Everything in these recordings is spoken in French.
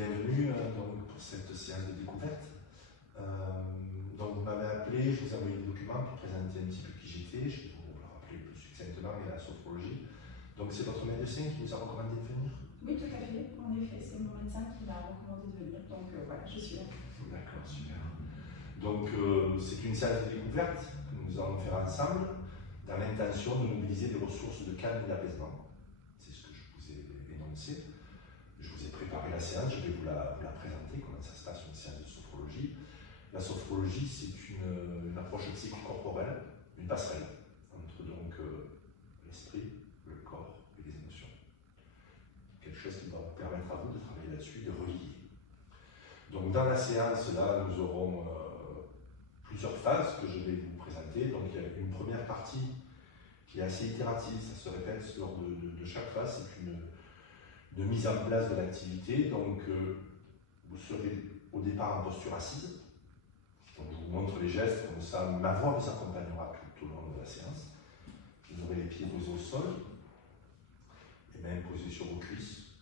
bienvenue donc, pour cette séance de découverte. Donc vous m'avez appelé, je vous ai envoyé des documents pour présenter un petit peu qui j'étais, je vais vous le rappeler plus succinctement et la sophrologie. Donc c'est votre médecin qui vous a recommandé de venir? Oui, tout à fait, en effet, c'est mon médecin qui m'a recommandé de venir, donc voilà, je suis là. D'accord, super. Donc c'est une séance de découverte que nous allons faire ensemble dans l'intention de mobiliser des ressources de calme et d'apaisement. C'est ce que je vous ai énoncé. Je vous ai préparé la séance, je vais vous la présenter, comment ça se passe une séance de sophrologie. La sophrologie, c'est une approche psychocorporelle, une passerelle entre donc l'esprit, le corps et les émotions. Quelque chose qui va vous permettre à vous de travailler là-dessus, de relier. Donc dans la séance, là, nous aurons plusieurs phases que je vais vous présenter. Donc il y a une première partie qui est assez itérative, ça se répète lors de chaque phase, c'est une mise en place de l'activité. Donc vous serez au départ en posture assise. Donc, je vous montre les gestes, comme ça ma voix vous accompagnera tout au long de la séance. Vous aurez les pieds posés au sol, les mains posées sur vos cuisses,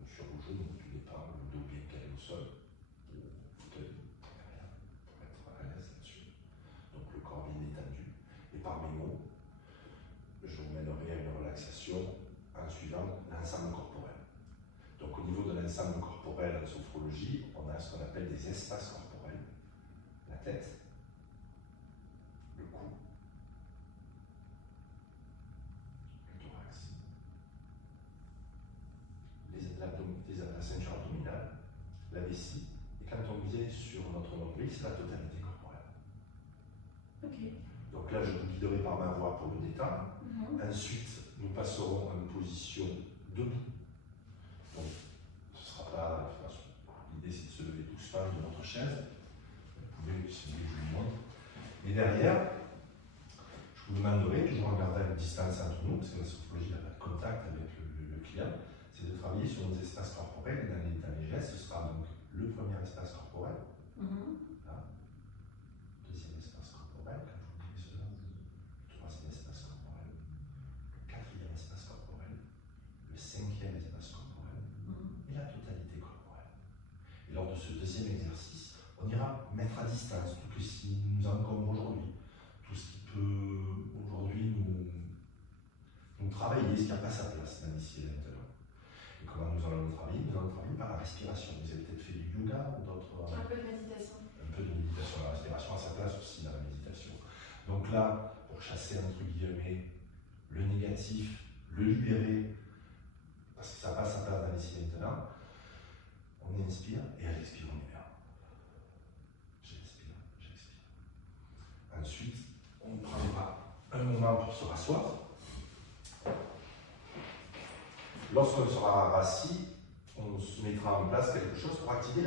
ou sur vos genoux, tout dépend, le dos bien calé au sol, ou au fauteuil, pour être à l'aise là-dessus. Donc le corps bien détendu. Et par mes mots, je vous mènerai à une relaxation en suivant l'ensemble corporel. Donc au niveau de l'ensemble corporel en sophrologie, on a ce qu'on appelle des espaces corporels. La tête, le cou, le thorax, la ceinture abdominale, la vessie, et quand on vient sur notre nombril, c'est la totalité corporelle. Ok. Donc là, je vous guiderai par ma voix pour le détendre. Ensuite, nous passerons en position debout. Donc, ce ne sera pas. L'idée, c'est de se lever doucement de notre chaise. Vous pouvez, si vous voulez, je vous montre. Et derrière, je vous demanderai, toujours en gardant une distance entre nous, parce que la sophrologie n'a pas de contact avec le client, c'est de travailler sur nos espaces corporels. Dans les gestes, ce sera donc le premier espace corporel. Là. Deuxième espace corporel, quand je vous dis cela. Le troisième espace corporel. Le quatrième espace corporel. Le cinquième espace corporel. Et la totalité corporelle. Et lors de ce deuxième exercice, on ira mettre à distance tout ce qui nous encombre aujourd'hui, tout ce qui peut aujourd'hui nous travailler, ce qui n'a pas sa place dans ici et maintenant. Et comment nous allons le travailler? Nous allons le travailler par la respiration. Vous avez peut-être fait du yoga ou d'autres. Un peu de méditation. Un peu de méditation. La respiration a sa place aussi dans la méditation. Donc là, pour chasser entre guillemets le négatif, le libérer, parce que ça n'a pas sa place dans ici et maintenant, on inspire et à l'expire, on libère. J'expire. Ensuite, on prendra un moment pour se rasseoir. Lorsqu'on sera rassis, on se mettra en place quelque chose pour activer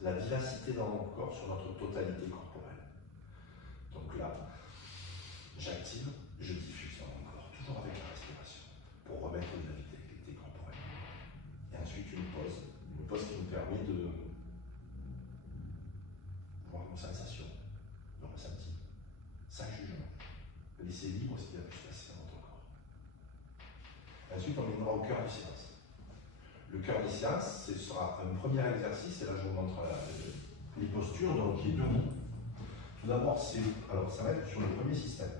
la vivacité dans notre corps sur notre totalité corporelle. Donc là, j'active, je diffuse dans mon corps, toujours avec la respiration, pour remettre de la vitalité corporelle. Et ensuite une pause qui nous permet de voir nos sensations, nos ressentis, sans jugement, de laisser libre ce qui a pu se passer dans notre corps. Ensuite, on viendra au cœur du séance. Le cœur des séances, ce sera un premier exercice, et là je vous montre les postures, donc qui est debout. Tout d'abord, alors ça va être sur le premier système,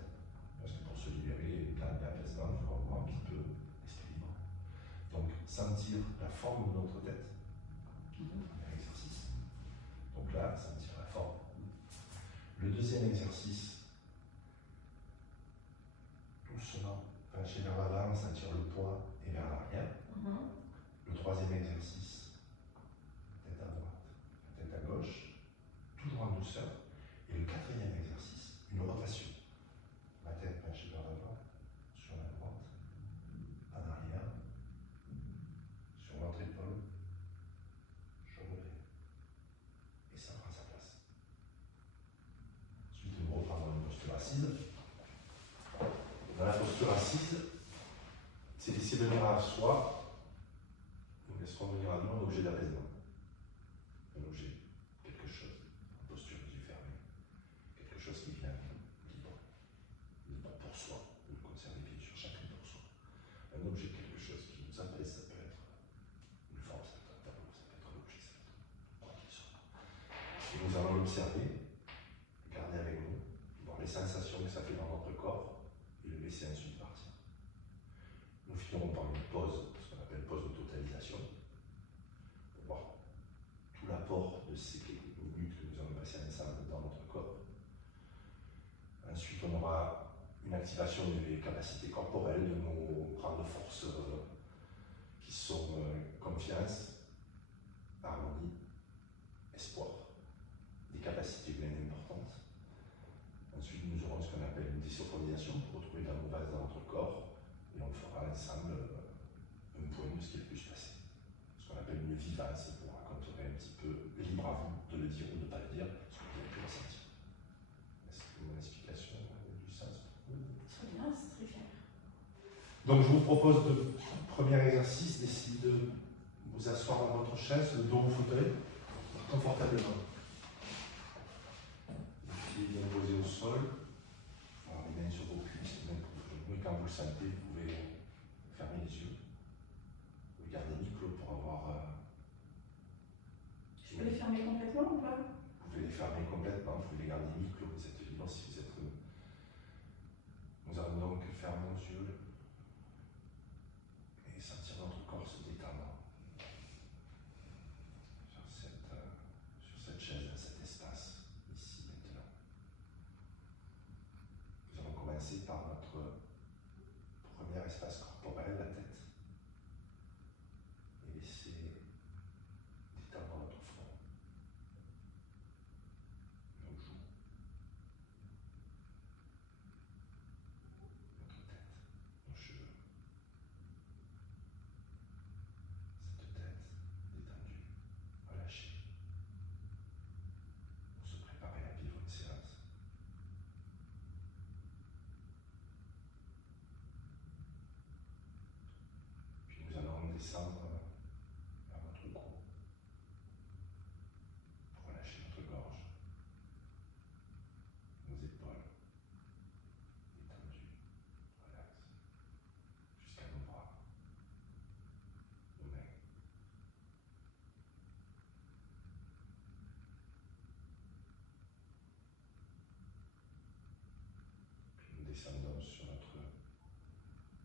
parce que pour se libérer, le calme et l'apaisement, il faut avoir un petit peu l'esprit libre. Donc, sentir la forme de notre tête, premier exercice. Donc là, sentir la forme. Le deuxième exercice, doucement, pencher vers l'avant, sentir le poids et vers l'arrière. Le troisième exercice, tête à droite, tête à gauche, toujours en douceur. Et le quatrième exercice, une rotation. La tête penchée vers l'avant, sur la droite, en arrière, sur l'autre épaule, je relève. Et ça prend sa place. Ensuite, nous reprendrons une posture assise. Dans la posture assise, c'est laisser venir à soi. Nous laisserons venir à nous un objet d'apaisement. Un objet, quelque chose, une posture des yeux fermés, quelque chose qui vient libre pour soi, de le conserver bien sûr, chacun pour soi. Un objet, quelque chose qui nous apaise, ça peut être une forme, ça peut être un tableau, ça peut être le l'observer, le garder avec nous, voir les sensations que ça fait dans notre corps et le laisser ensuite partir. Nous finirons par une pause, ce qu'on appelle pause de totalisation, pour voir tout l'apport de ces quelques minutes que nous allons passer ensemble dans notre corps. Ensuite, on aura une activation des capacités corporelles, de nos grandes forces qui sont confiance, harmonie, espoir, des capacités humaines importantes. Ensuite, nous aurons ce qu'on appelle une désynchronisation pour retrouver de l'amour base dans notre corps et on fera ensemble un point de ce qui a pu se passer. Ce qu'on appelle une vivance, et vous raconterez un petit peu, libre à vous de le dire ou de ne pas le dire, ce que vous avez pu ressentir. Est-ce que mon explication a du sens pour vous? Très bien, c'est très clair. Donc je vous propose de premier exercice d'essayer de vous asseoir dans votre chaise, le dos au fauteuil, confortablement. Les pieds bien posés au sol, alors les mains sur vos cuisses, les mains pour vos genoux, et quand vous le sentez, vous pouvez fermer les yeux. Regardez mi-clos pour avoir... Je peux les fermer complètement ou pas? Vous pouvez les fermer complètement, vous pouvez les garder mi-clos, vous êtes libre si vous êtes... Nous allons donc fermer nos yeux et sentir notre corps se détendre sur cette chaise, dans cet espace, ici, maintenant. Nous allons commencer par notre premier espace corporel, la tête, et laisser détendre notre front, nos joues, notre tête, nos cheveux. Cette tête détendue, relâchée, pour se préparer à vivre une séance. Puis nous allons descendre vers notre cou, pour relâcher notre gorge, nos épaules, détendues, relax, jusqu'à nos bras, nos mains. Puis nous descendons sur notre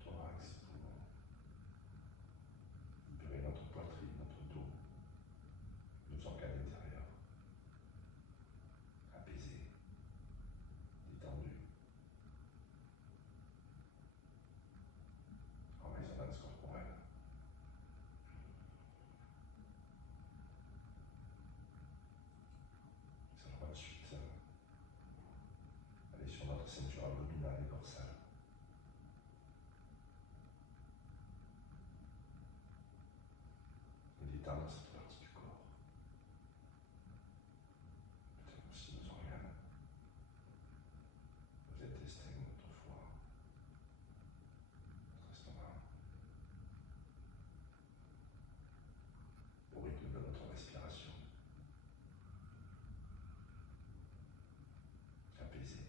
thorax pour libérer notre poitrine, notre dos, nos organes intérieurs, apaisés, détendus, en résonance corporelle. Nous allons ensuite aller sur notre ceinture abdominale et dorsale. Et détendre cette partie du corps. Peut-être aussi nos organes, nos intestins, notre foie, notre estomac, au rythme de notre respiration. Apaisé,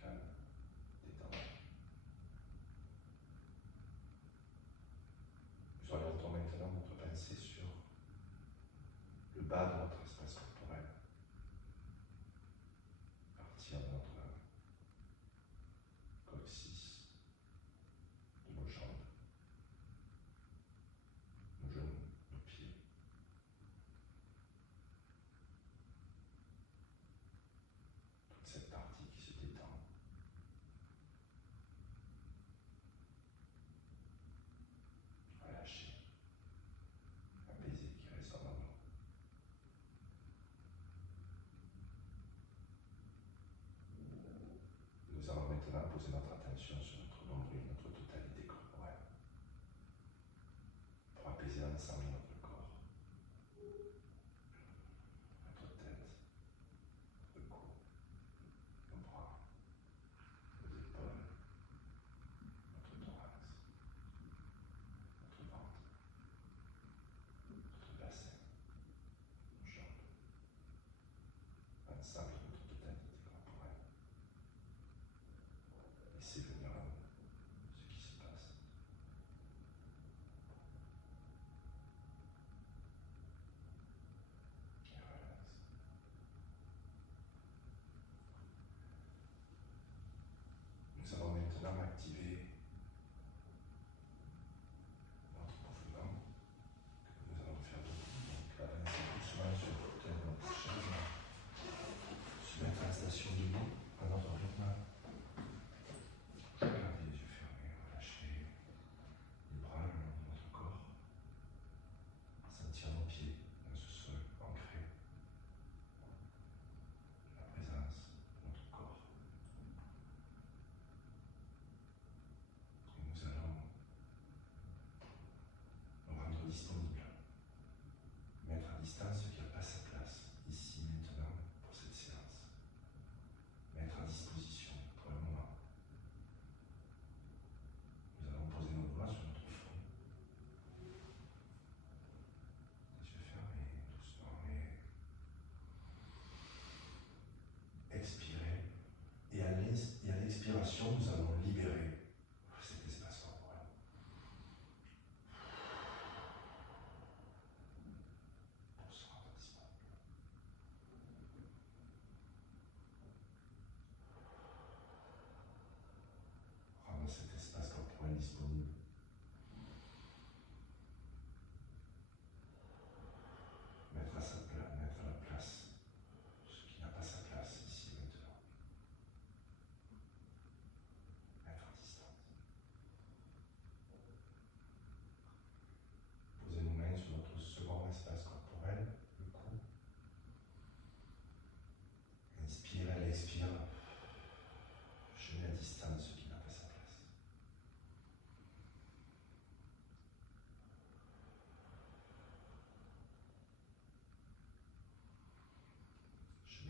calme, détendu. Nous orientons maintenant notre pensée sur le bas de notre espace corporel, partir de notre coccyx, de nos jambes, nos genoux, nos pieds. Toute cette partie qui se détend. Relâché, apaisé, qui reste en nous. Nous allons maintenant poser notre attention sur notre nombril, notre totalité corporelle, pour apaiser ensemble notre corps, notre tête, le cou, nos bras, nos épaules, notre thorax, notre ventre, notre bassin, nos jambes, ensemble notre totalité corporelle. Laissez venir à vous ce qui se passe. Et relax.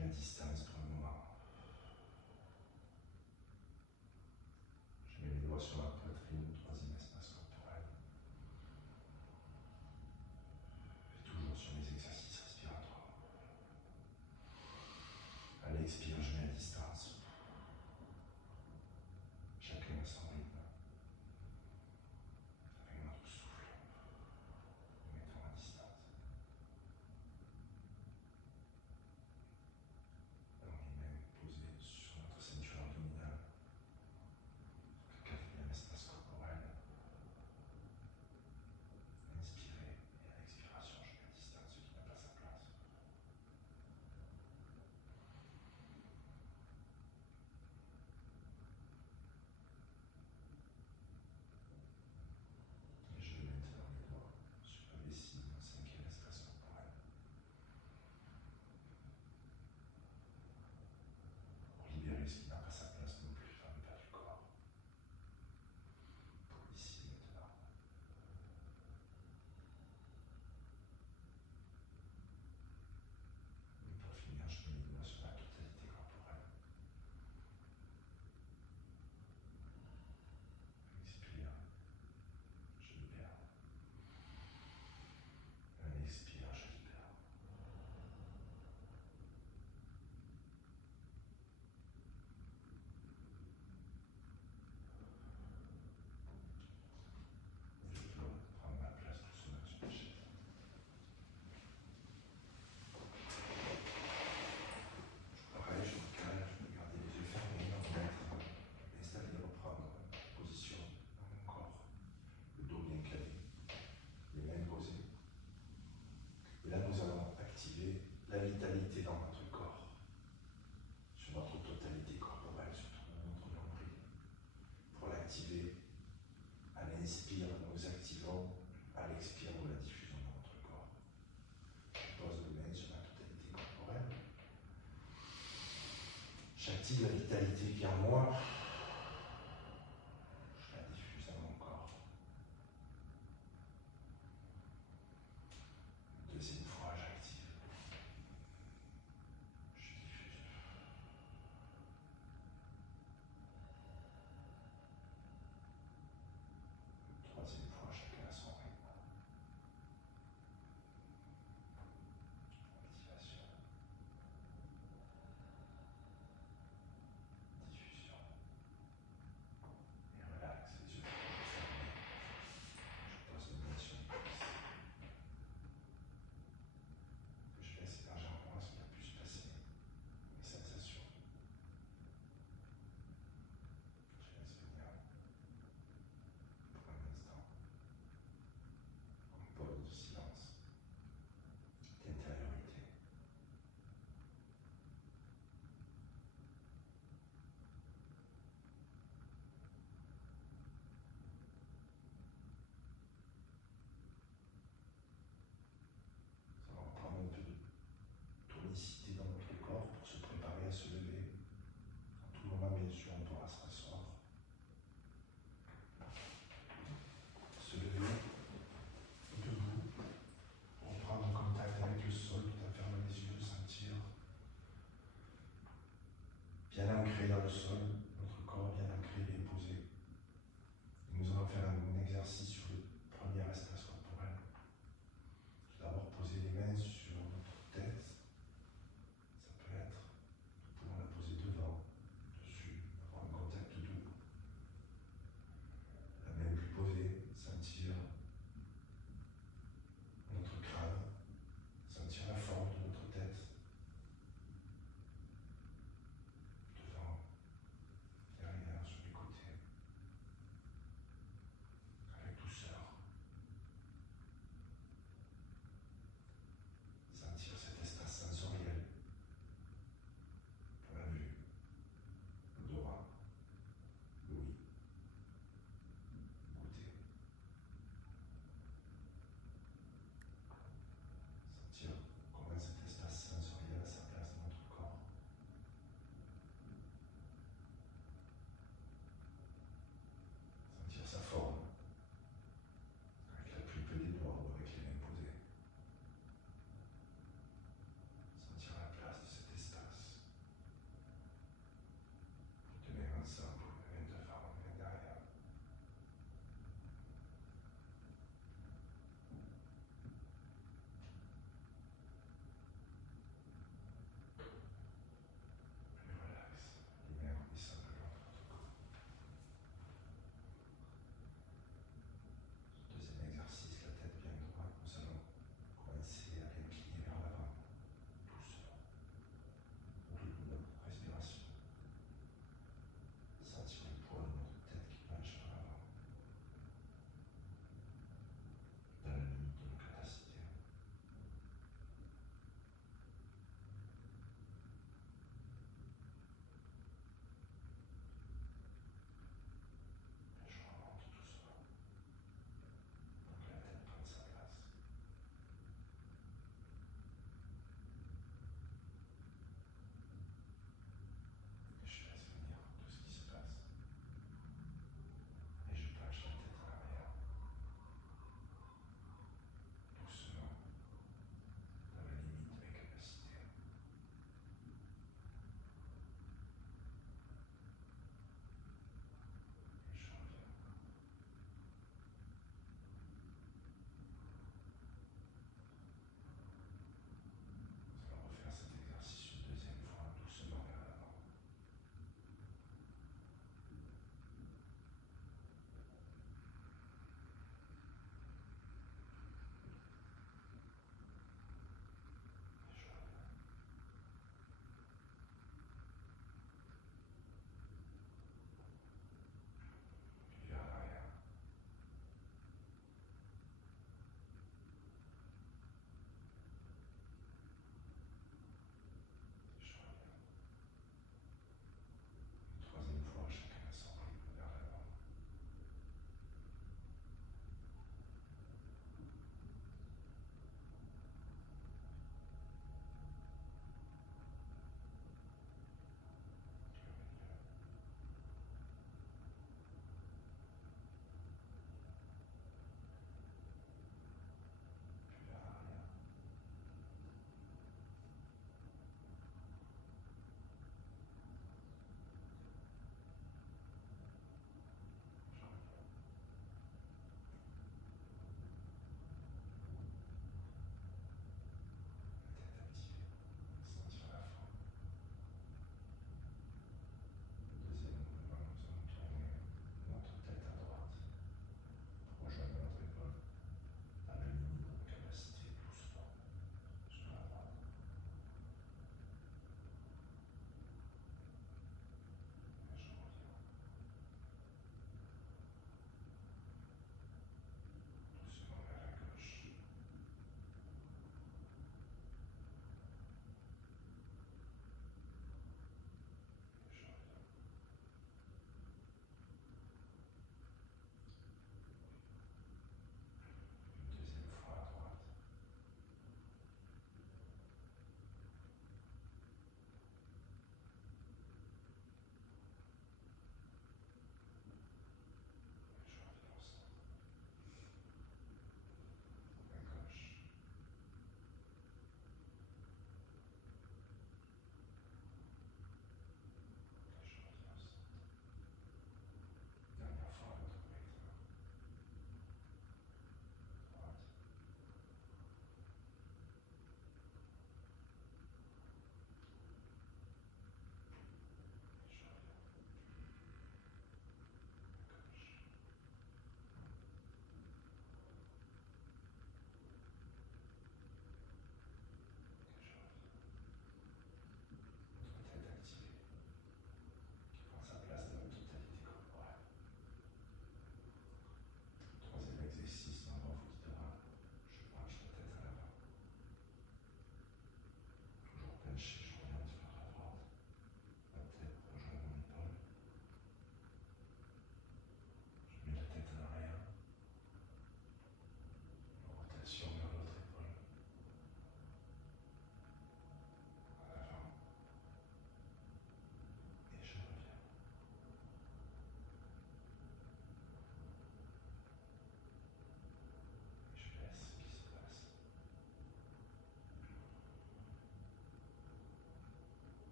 mets à distance pour le moment. Je mets mes doigts sur la poitrine, troisième espace corporel. Et toujours sur mes exercices respiratoires. À l'expire, je mets à distance. Chacun à son rythme. Avec notre souffle, nous mettons à distance. Alors les mains posées sur notre ceinture abdominale. Quatrième espace corporel. Inspirez et à l'expiration, je mets à distance ce qui n'a pas sa place. Et je vais maintenant mes doigts sur la vessie, mon cinquième espace corporel. Pour libérer ce qui n'a pas sa place non plus dans le bas du corps. Pour ici maintenant. Et pour finir, je mets les doigts sur la totalité corporelle. Inspire, je libère. Expire, je libère. Je peux prendre ma place doucement sur la chaise. Pareil, je me calme, je peux garder les yeux fermés, m'installer et reprendre position dans mon corps. Le dos bien calé, les mains posées. Et là, nous allons activer la vitalité dans notre corps, sur notre totalité corporelle, sur tout notre nombril. Pour l'activer, à l'inspire, nous activons, à l'expire, nous la diffusons dans notre corps. Je pose les mains sur la totalité corporelle. J'active la vitalité qui est en moi. Je la diffuse dans mon corps. Deuxième fois, j'active. Je diffuse. Troisième fois, chacun à son rythme. Activation. Diffusion. Et relax, les yeux fermés. Je pose mes mains sur les cuisses. Que je laisse émerger en moi ce qui a pu se passer. Mes sensations. Je laisse venir pour un instant. En pause de silence, d'intériorité. Nous allons prendre un peu de tonicité dans notre corps pour se préparer à se lever. À tout moment, bien sûr, on pourra se rasseoir. Se lever debout, reprendre contact avec le sol tout en fermant les yeux, sentir bien ancré dans le sol, notre corps bien ancré, bien posé. Et nous allons faire un exercice sur le premier espace corporel. Tout d'abord, poser les mains sur notre tête. Ça peut être, nous pouvons la poser devant, dessus, avoir un contact doux. La main plus posée, sentir notre crâne, sentir la forme de notre tête. Devant,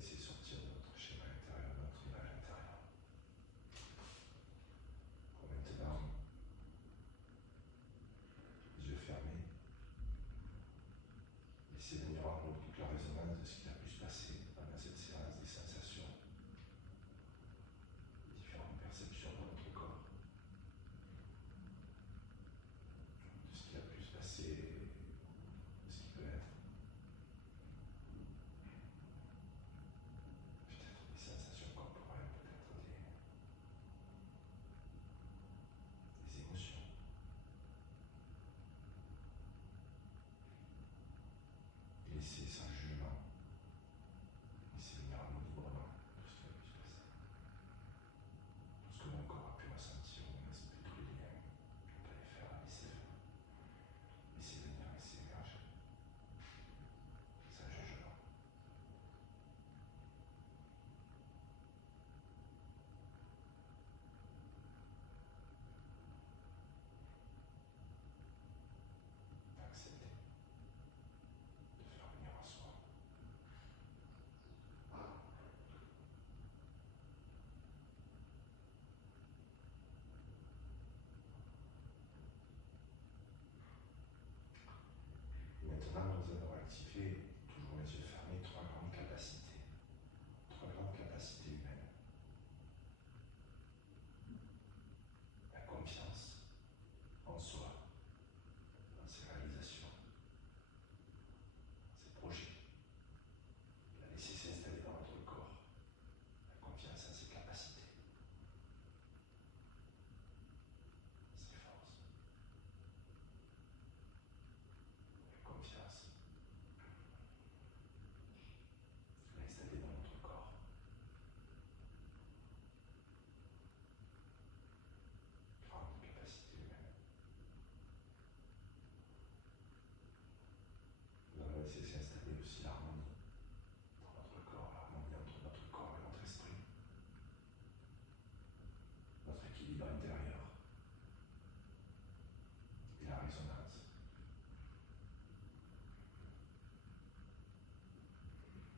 laisser sortir de notre schéma intérieur, de notre image intérieure. Pour maintenant, les yeux fermés, laissez venir en nous toute la résonance de ce qui a pu se passer pendant cette séance, des sensations, des différentes perceptions de notre corps, de ce qui a pu se passer, de ce qui peut être. Peut-être des sensations corporelles, peut-être des émotions. Laissez sans jugement, laissez venir à nous librement tout ce qui a pu se passer. Tout ce que mon corps a pu ressentir, mon esprit, tous les liens, on peut les faire, laissez venir, laissez émerger, sans jugement. Acceptez de faire venir en soi. Maintenant, nous allons activer, toujours les yeux fermés, trois grandes capacités humaines. La confiance en soi, dans ses réalisations, ses projets. La laisser s'installer dans votre corps. La confiance en ses capacités, ses forces. La confiance. L'installer dans notre corps. Grande capacité humaine. Nous allons laisser s'installer aussi l'harmonie dans notre corps, l'harmonie entre notre corps et notre esprit. Notre équilibre intérieur. Et la résonance.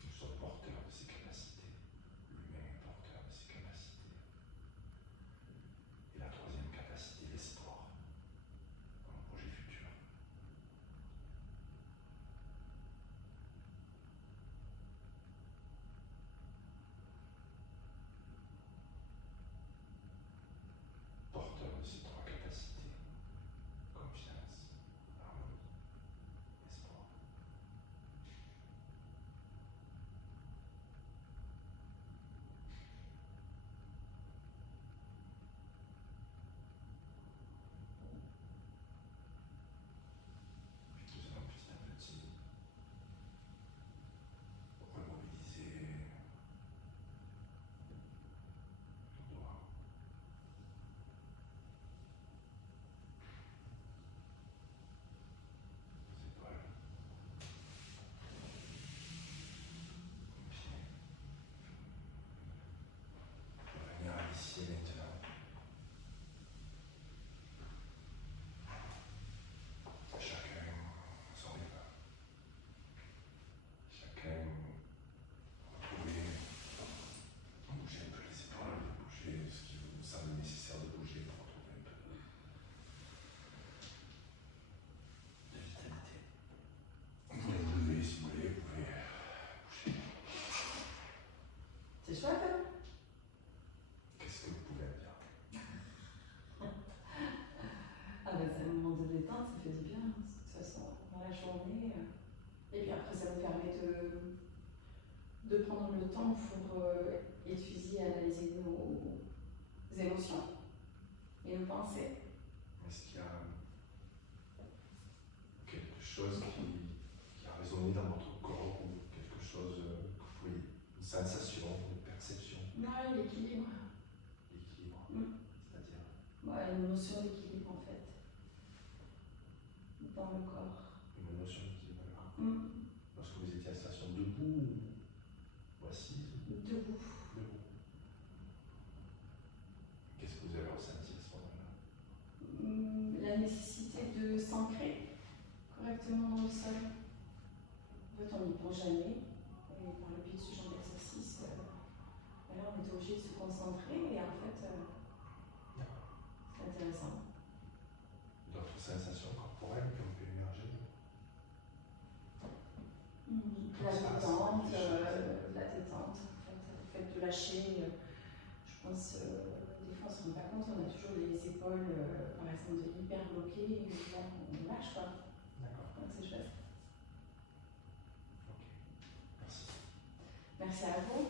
Nous sommes porteurs de ces capacités. L'humain est porteur de ces capacités. Et la troisième capacité, l'espoir. Dans le projet futur. Porteur de ces trois capacités. Confiance, harmonie, espoir. Nous allons petit à petit remobiliser nos doigts, nos épaules, nos pieds. Revenir à l'ici et maintenant. Chacun à son rythme. Chacun retrouver, bouger un peu les épaules, bouger ce qui vous semble nécessaire de bouger pour retrouver un peu de vitalité. Vous pouvez vous lever si vous voulez, vous pouvez bouger. C'est chouette, hein? Qu'est-ce que vous pouvez me dire? Ah ben c'est un moment de détente, ça fait du bien, de toute façon, dans la journée. Et puis après, ça nous permet de prendre le temps pour étudier, analyser nos émotions et nos pensées. Est-ce qu'il y a quelque chose qui a résonné dans votre corps ou quelque chose que vous pouvez, une sensation, une perception, Ouais, l'équilibre. l'équilibre, c'est-à-dire Ouais, une notion d'équilibre en fait, dans le corps. une notion d'équilibre. Mm. Lorsque vous étiez en station debout ou assise ou Debout. debout, qu'est-ce que vous avez ressenti à ce moment-là? La nécessité de s'ancrer correctement dans le sol. En fait, on n'y pense jamais. Et par le biais de ce genre d'exercice, exercice, voilà, on était obligé de se concentrer et en fait, c'est intéressant. D'autres sensations corporelles qui ont pu émerger. La détente, la détente, en fait, le fait de lâcher, je pense, des fois on se rend pas compte, on a toujours les épaules, par exemple, hyper bloquées, et là on lâche quoi. D'accord. Donc c'est chouette. Ok. Merci. Merci à vous.